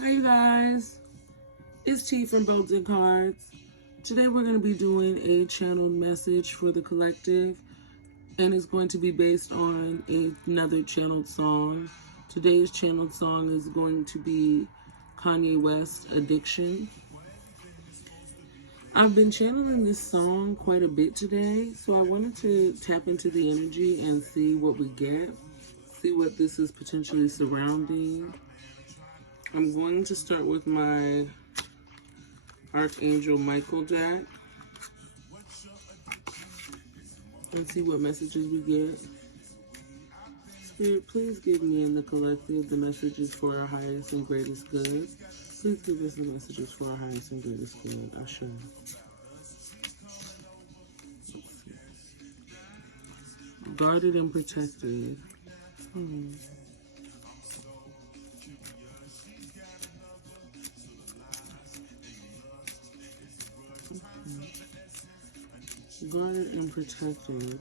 Hi you guys, it's T from Builds and Cards. Today we're going to be doing a channeled message for the collective, and it's going to be based on another channeled song. Today's channeled song is going to be Kanye West, Addiction. I've been channeling this song quite a bit today, so I wanted to tap into the energy and see what we get, see what this is potentially surrounding. I'm going to start with my Archangel Michael deck and see what messages we get. Spirit, please give me and the collective the messages for our highest and greatest good. Please give us the messages for our highest and greatest good. I sure. Guarded and protected. Guarded and protected.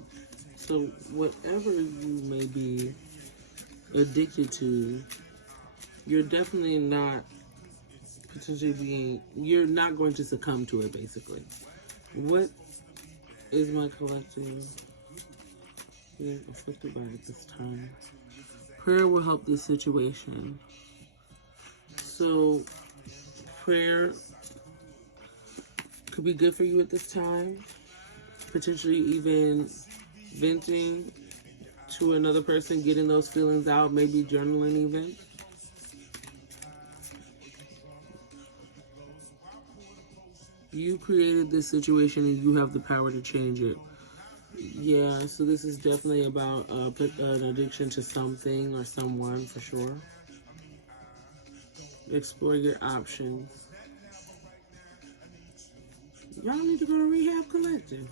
So whatever you may be addicted to, you're definitely not you're not going to succumb to it, basically. What is my collective being afflicted by at this time? Prayer will help this situation. So prayer could be good for you at this time. Potentially even venting to another person, getting those feelings out, maybe journaling even. You created this situation and you have the power to change it. Yeah, so this is definitely about an addiction to something or someone for sure. Explore your options. Y'all need to go to rehab collective.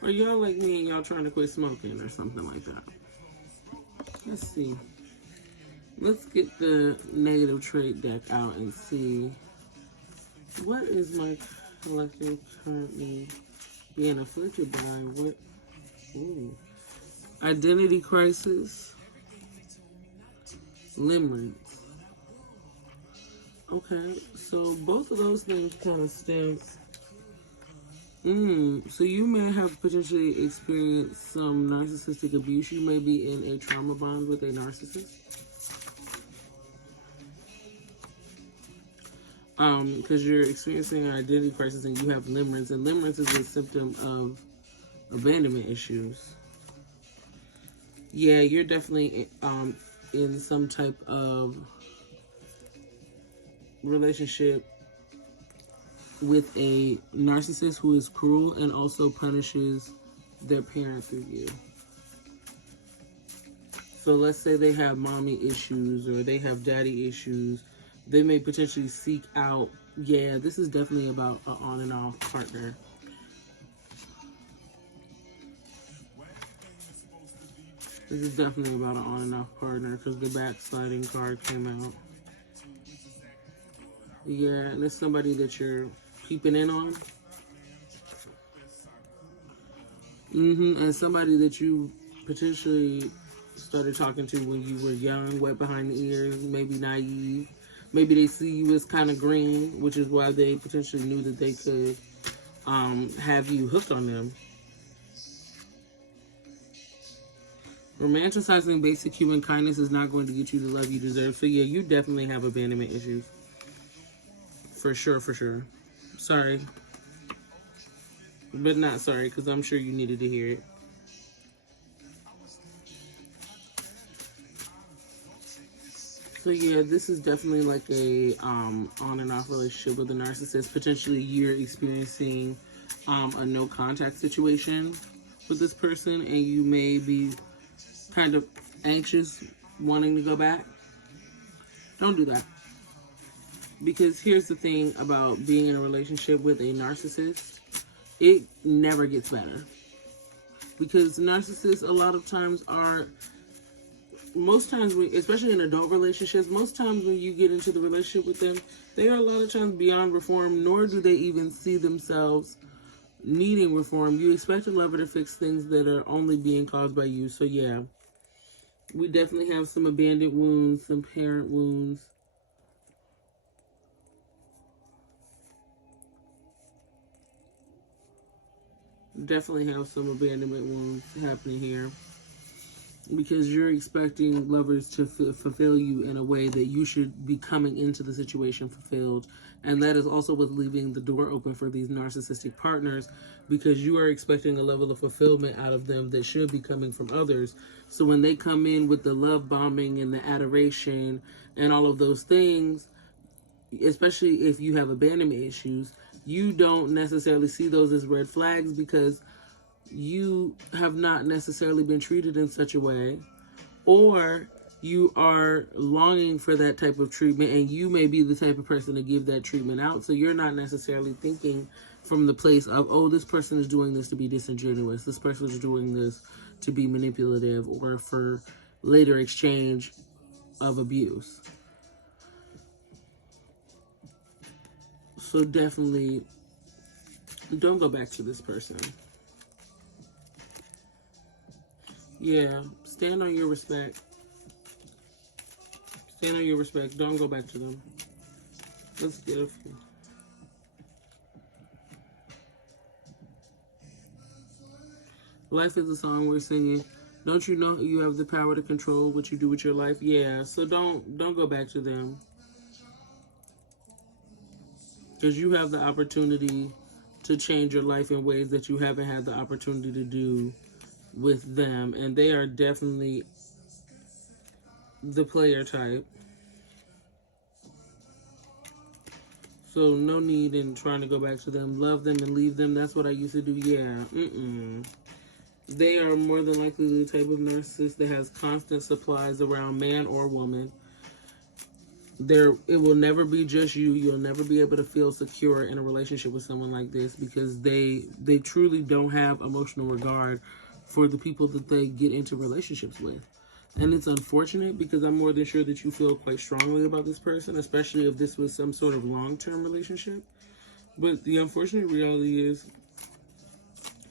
Or y'all like me and y'all trying to quit smoking or something like that. Let's see. Let's get the negative trait deck out and see what is my collective currently being afflicted by. What? Ooh. Identity crisis. Limerence. Okay, so both of those things kind of stem. So you may have potentially experienced some narcissistic abuse. You may be in a trauma bond with a narcissist. Because you're experiencing an identity crisis and you have limerence. And limerence is a symptom of abandonment issues. Yeah, you're definitely in some type of relationship with a narcissist who is cruel and also punishes their parent through you. So let's say they have mommy issues or they have daddy issues. They may potentially seek out, yeah, this is definitely about an on and off partner. This is definitely about an on and off partner because the backsliding card came out. Yeah, and it's somebody that you're peeping in on. And somebody that you potentially started talking to when you were young, wet behind the ears, maybe naive. Maybe they see you as kind of green, which is why they potentially knew that they could have you hooked on them. Romanticizing basic human kindness is not going to get you the love you deserve. So yeah, you definitely have abandonment issues. For sure, for sure. Sorry. But not sorry, because I'm sure you needed to hear it. So yeah, this is definitely like a on and off relationship with a narcissist. Potentially you're experiencing a no contact situation with this person and you may be kind of anxious wanting to go back. Don't do that. Because here's the thing about being in a relationship with a narcissist. It never gets better. Because narcissists a lot of times are, most times, especially in adult relationships, most times when you get into the relationship with them, they are a lot of times beyond reform, nor do they even see themselves needing reform. You expect a lover to fix things that are only being caused by you. So yeah, we definitely have some abandoned wounds, some parent wounds, definitely have some abandonment wounds happening here, because you're expecting lovers to fulfill you in a way that you should be coming into the situation fulfilled. And that is also with leaving the door open for these narcissistic partners, because you are expecting a level of fulfillment out of them that should be coming from others. So when they come in with the love bombing and the adoration and all of those things, especially if you have abandonment issues, you don't necessarily see those as red flags, because you have not necessarily been treated in such a way, or you are longing for that type of treatment, and you may be the type of person to give that treatment out. So you're not necessarily thinking from the place of, oh, this person is doing this to be disingenuous, this person is doing this to be manipulative, or for later exchange of abuse. So definitely don't go back to this person. Yeah, stand on your respect. Stand on your respect. Don't go back to them. Let's get a few. Life is a song we're singing. Don't you know you have the power to control what you do with your life? Yeah, so don't go back to them, because you have the opportunity to change your life in ways that you haven't had the opportunity to do with them, and they are definitely the player type. So no need in trying to go back to them. Love them and leave them. That's what I used to do. Yeah. They are more than likely the type of narcissist that has constant supplies around man or woman. It will never be just you. You'll never be able to feel secure in a relationship with someone like this, because they truly don't have emotional regard for the people that they get into relationships with. And it's unfortunate, because I'm more than sure that you feel quite strongly about this person, especially if this was some sort of long-term relationship. But the unfortunate reality is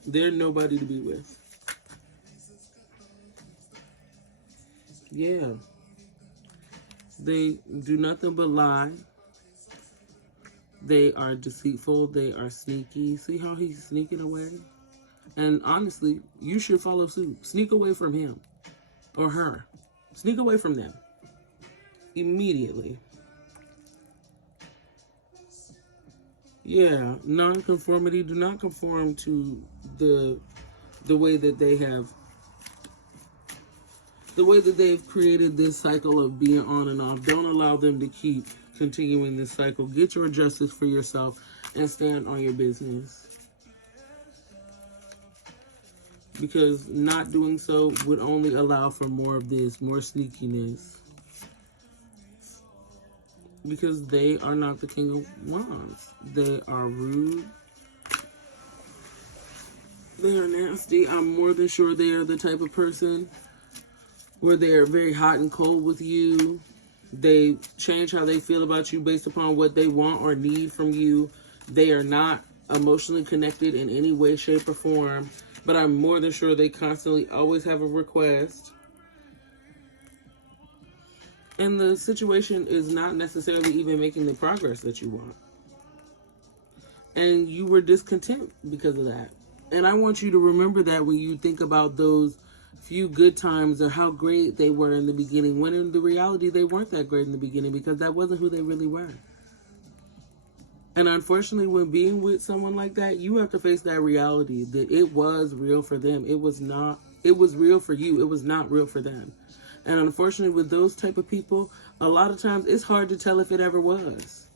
they're nobody to be with. Yeah. They do nothing but lie. They are deceitful. They are sneaky. See how he's sneaking away? And honestly, you should follow suit. Sneak away from him or her. Sneak away from them immediately. Yeah, non-conformity. Do not conform to the way that they have, the way that they've created this cycle of being on and off. Don't allow them to keep continuing this cycle. Get your justice for yourself and stand on your business, because not doing so would only allow for more of this, more sneakiness, because they are not the king of wands. They are rude. They are nasty. I'm more than sure they are the type of person where they are very hot and cold with you. They change how they feel about you based upon what they want or need from you. They are not emotionally connected in any way, shape, or form. But I'm more than sure they constantly always have a request. And the situation is not necessarily even making the progress that you want. And you were discontent because of that. And I want you to remember that when you think about those few good times or how great they were in the beginning, when in the reality they weren't that great in the beginning, because that wasn't who they really were. And unfortunately, when being with someone like that, you have to face that reality that it was real for them. It was real for you. It was not real for them. And unfortunately, with those type of people, a lot of times it's hard to tell if it ever was.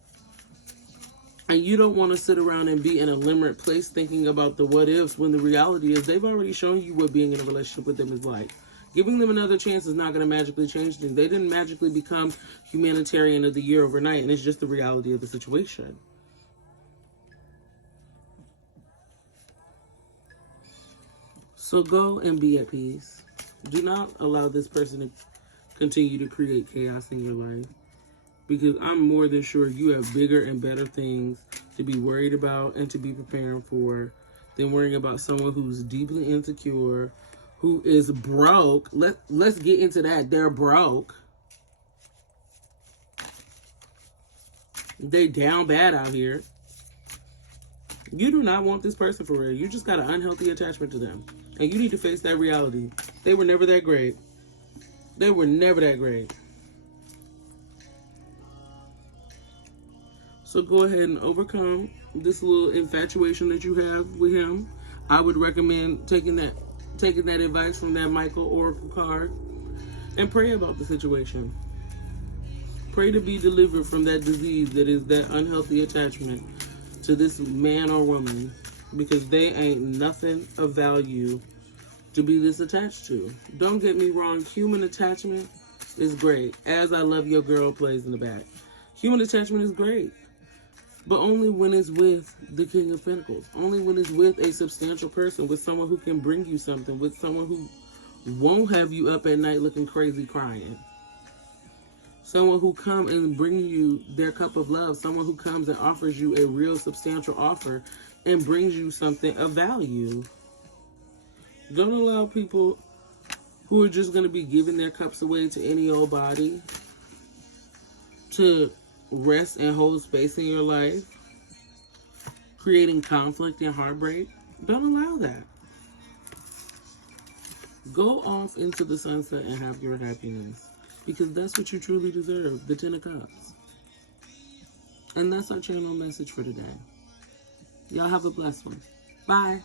And you don't want to sit around and be in a limerent place thinking about the what ifs, when the reality is they've already shown you what being in a relationship with them is like. Giving them another chance is not going to magically change things. They didn't magically become humanitarian of the year overnight, and it's just the reality of the situation. So go and be at peace. Do not allow this person to continue to create chaos in your life, because I'm more than sure you have bigger and better things to be worried about and to be preparing for than worrying about someone who's deeply insecure, who is broke. Let's get into that. They're broke. They down bad out here. You do not want this person for real. You just got an unhealthy attachment to them. And you need to face that reality. They were never that great. They were never that great. So go ahead and overcome this little infatuation that you have with him. I would recommend taking that advice from that Michael Oracle card and pray about the situation. Pray to be delivered from that disease that is that unhealthy attachment to this man or woman, because they ain't nothing of value to be this attached to. Don't get me wrong, human attachment is great. As I Love Your Girl plays in the back. Human attachment is great. But only when it's with the King of Pentacles. Only when it's with a substantial person, with someone who can bring you something, with someone who won't have you up at night looking crazy crying. Someone who come and bring you their cup of love. Someone who comes and offers you a real substantial offer and brings you something of value. Don't allow people who are just going to be giving their cups away to any old body to rest and hold space in your life, creating conflict and heartbreak. Don't allow that. Go off into the sunset and have your happiness, because that's what you truly deserve, the 10 of Cups. And that's our channel message for today. Y'all have a blessed one. Bye.